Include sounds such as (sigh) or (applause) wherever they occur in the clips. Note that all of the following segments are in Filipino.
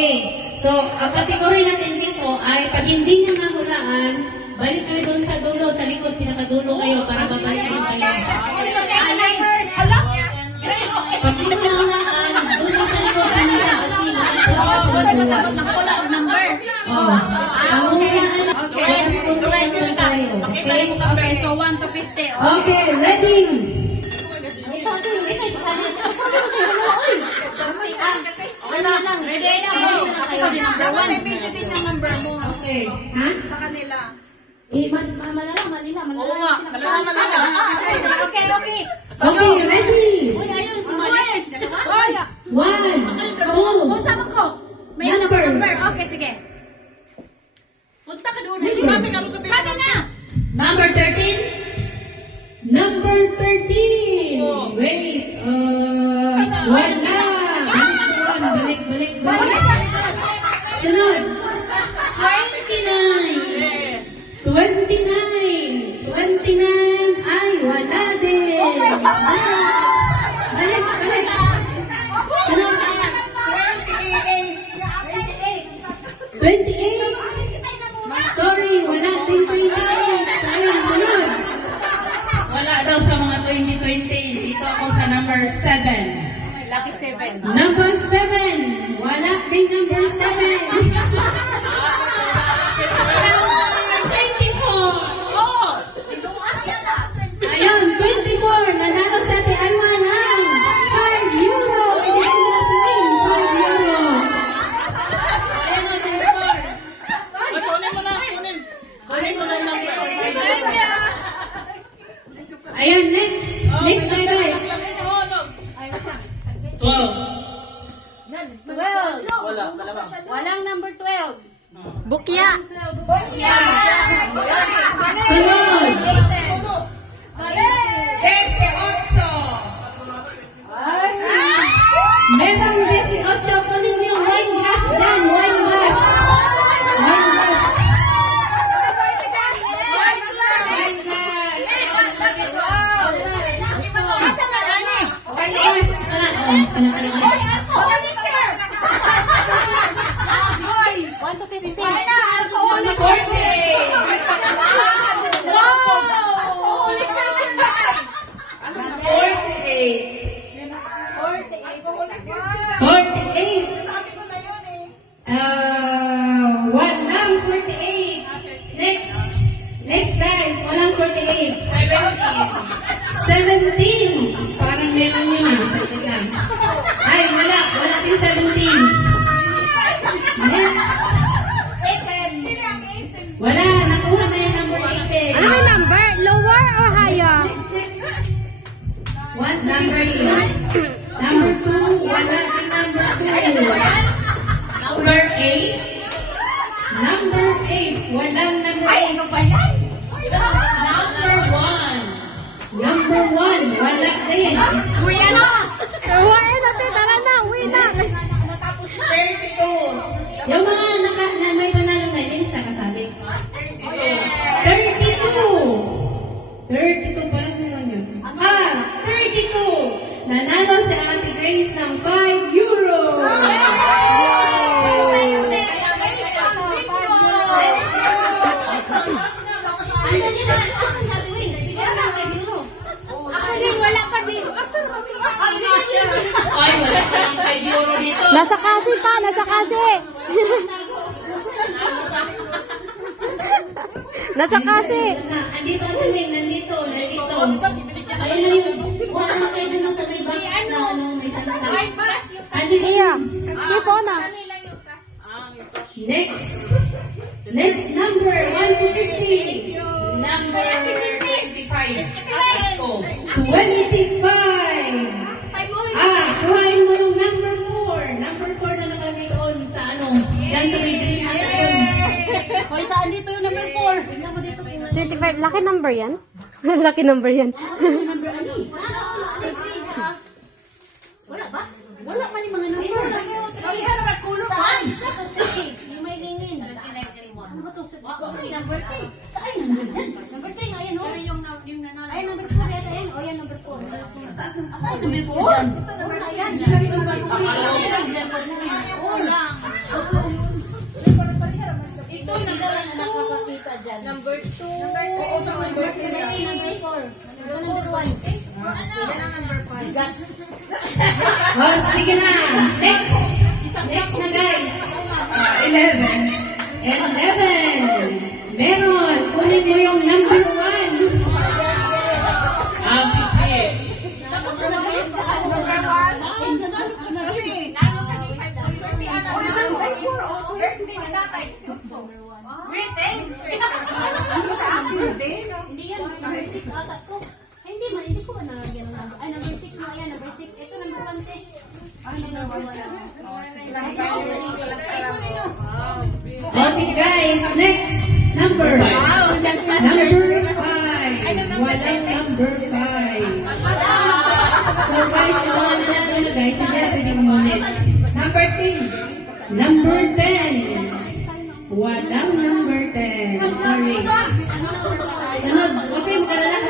Okay. So, ang kategory natin dito ay pag hindi niya mahulaan, balik kayo doon sa dulo, sa likod, pinakadulo kayo para mabalik kayo. Pag hindi mo mahulaan, doon sa likod kanila kasi nakasulat Oh. Ang hulaan na, Okay. kasi kontrol na tayo. Okay? Okay, so 1 to 50. Okay, ready? Ready na mo. Kasi number 1. Bibigyan din yung number mo. Okay. Ha? Sa kanila. Eh, man, man, malalaman nila, Oo nga, malalaman malalaman nila. Okay, okay. Okay, ready? Uy, ayun, sumalis. One, two, Kung sama ko. Wala daw sa mga 2020. Dito ako sa number 7. Lucky 7. Number 7. Wala din number 7. (laughs) and I don't Nasa kasi pa. Nasa kasi. (laughs) Nasa kasi. Na, andito ang tuming, nandito, nandito. Ayun na yung, wala na kayo dun sa may box na ano, may santa. Andito Iya. Tipo na. Next. Next number, 1 to 50. Number 25. Let's go. 25. Ah, kuhain mo yung number 4. Number 4 na nakalagay doon sa ano, dyan sa may doon. Hoy, saan dito yung number 4? 25. Laki number yan? (laughs) Laki number yan. Wala ba? Wala pa yung mga number. Ay, harap kulo Saan? Yung may lingin. Ano ba to? Number 3. Saan number dyan? Number 3 nga yan, oh. Ay, number 4 yata yan. O, yan, number 4. Ay, number 4? Ito, number 4. Yan, number 4. Dyan. Number 2. Number 3. Number 4. Number 1. Yan ang number 5. Gas. (laughs) Oh, sige na. Next. Next na guys. Ah, 11. 11. Meron. Kunin mo yung number 1. Hindi yan. Number 6 ata ko. Ay, hindi man. Hindi ko ba nalagyan ng number? Ay, number 6 mo yan. Number 6. Ito, number 1. Ay, number 1. Okay guys. Next. Number. Number 5. Walang number 5. So guys, ang nanalo na guys. Hindi na pwede umunit. Number 10. Number 10. Walang number 10. Sorry. Sunod. Huwag kayong magalala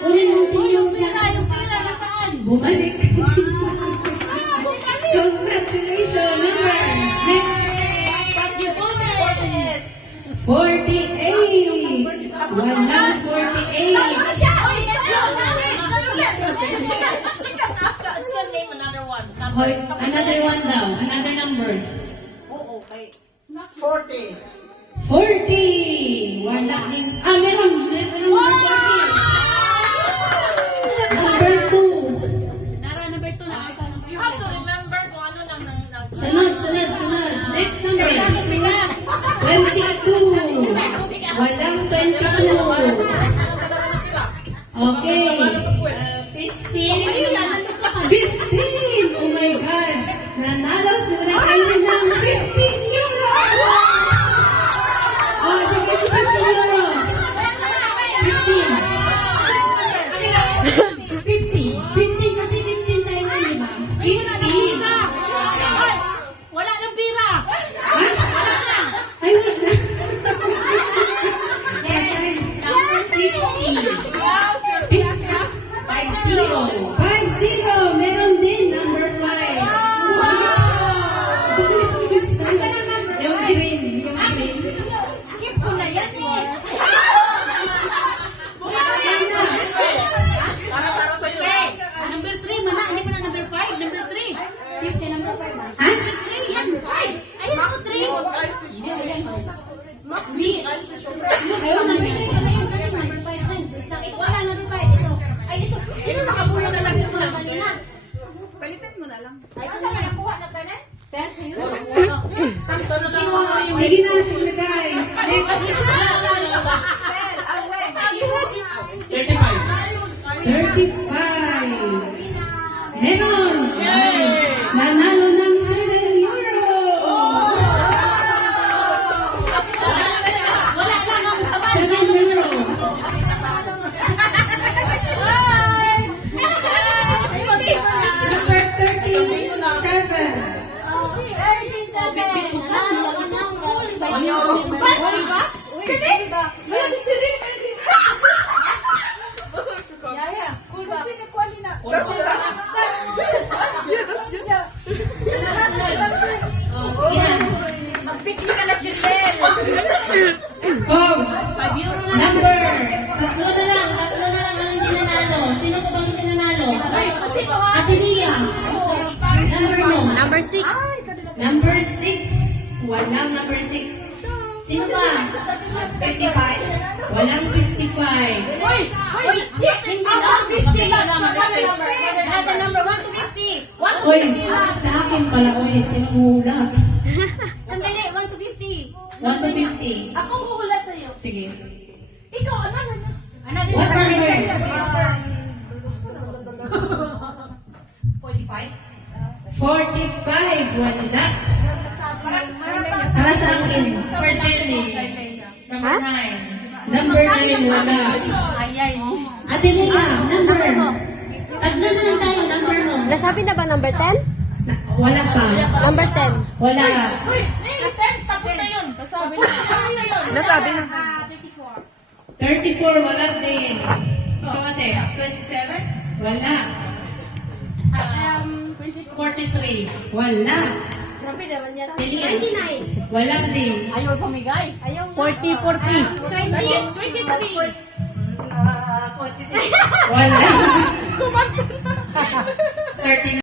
Uri natin yung Bumalik. Congratulations. Number next. Thank you po, 48. 48. Walang 48. Tapos siya. She can, she another one. Hoy, another one daw. Another number. Oo, okay. 40. 40. Wala. Ah, meron. Meron. 40. Sunod, sunod, sunod. Next number. 22. Walang 22. Okay. 35. 35. Meron. Nanalo ng 7 euro. Wala lang ang tama. 7 euro. Number 37. Go! Number! Tatlo na lang, tatlo na lang ang hindi nanalo. Sino pa bang hindi nanalo? Ate Nia. Number mo. Number 6. Number 6. Walang number 6. Sino pa? 55. Walang 55. Uy! Uy! Hindi lang. 50 lang. Ada number 1 to 50. Grabe, sinula. Sandali, 1 to 50. 1 to 50. Ako huhula sa'yo. Sige. Ikaw, ano na? Ano din What are you doing? Forty-five? Wala. Para sa akin. For Jenny. Number nine. Number nine, wala. Ayay. Ate number. Oh. Tagla na lang tayo, number mo. Nasabi na ba number 10? Wala pa. Number 10. Wala. Uy, uy, 10 (laughs) Nasabi na. Nasabi na. 34, 34, wala din. Ikaw ate? 27? Wala. Um, 43. Wala. Grabe naman yan. 99. Wala din. Ayaw pamigay. Ayaw. 40, 40. 23. Uh, 46. Wala. (laughs) Kumakas. (laughs) 39.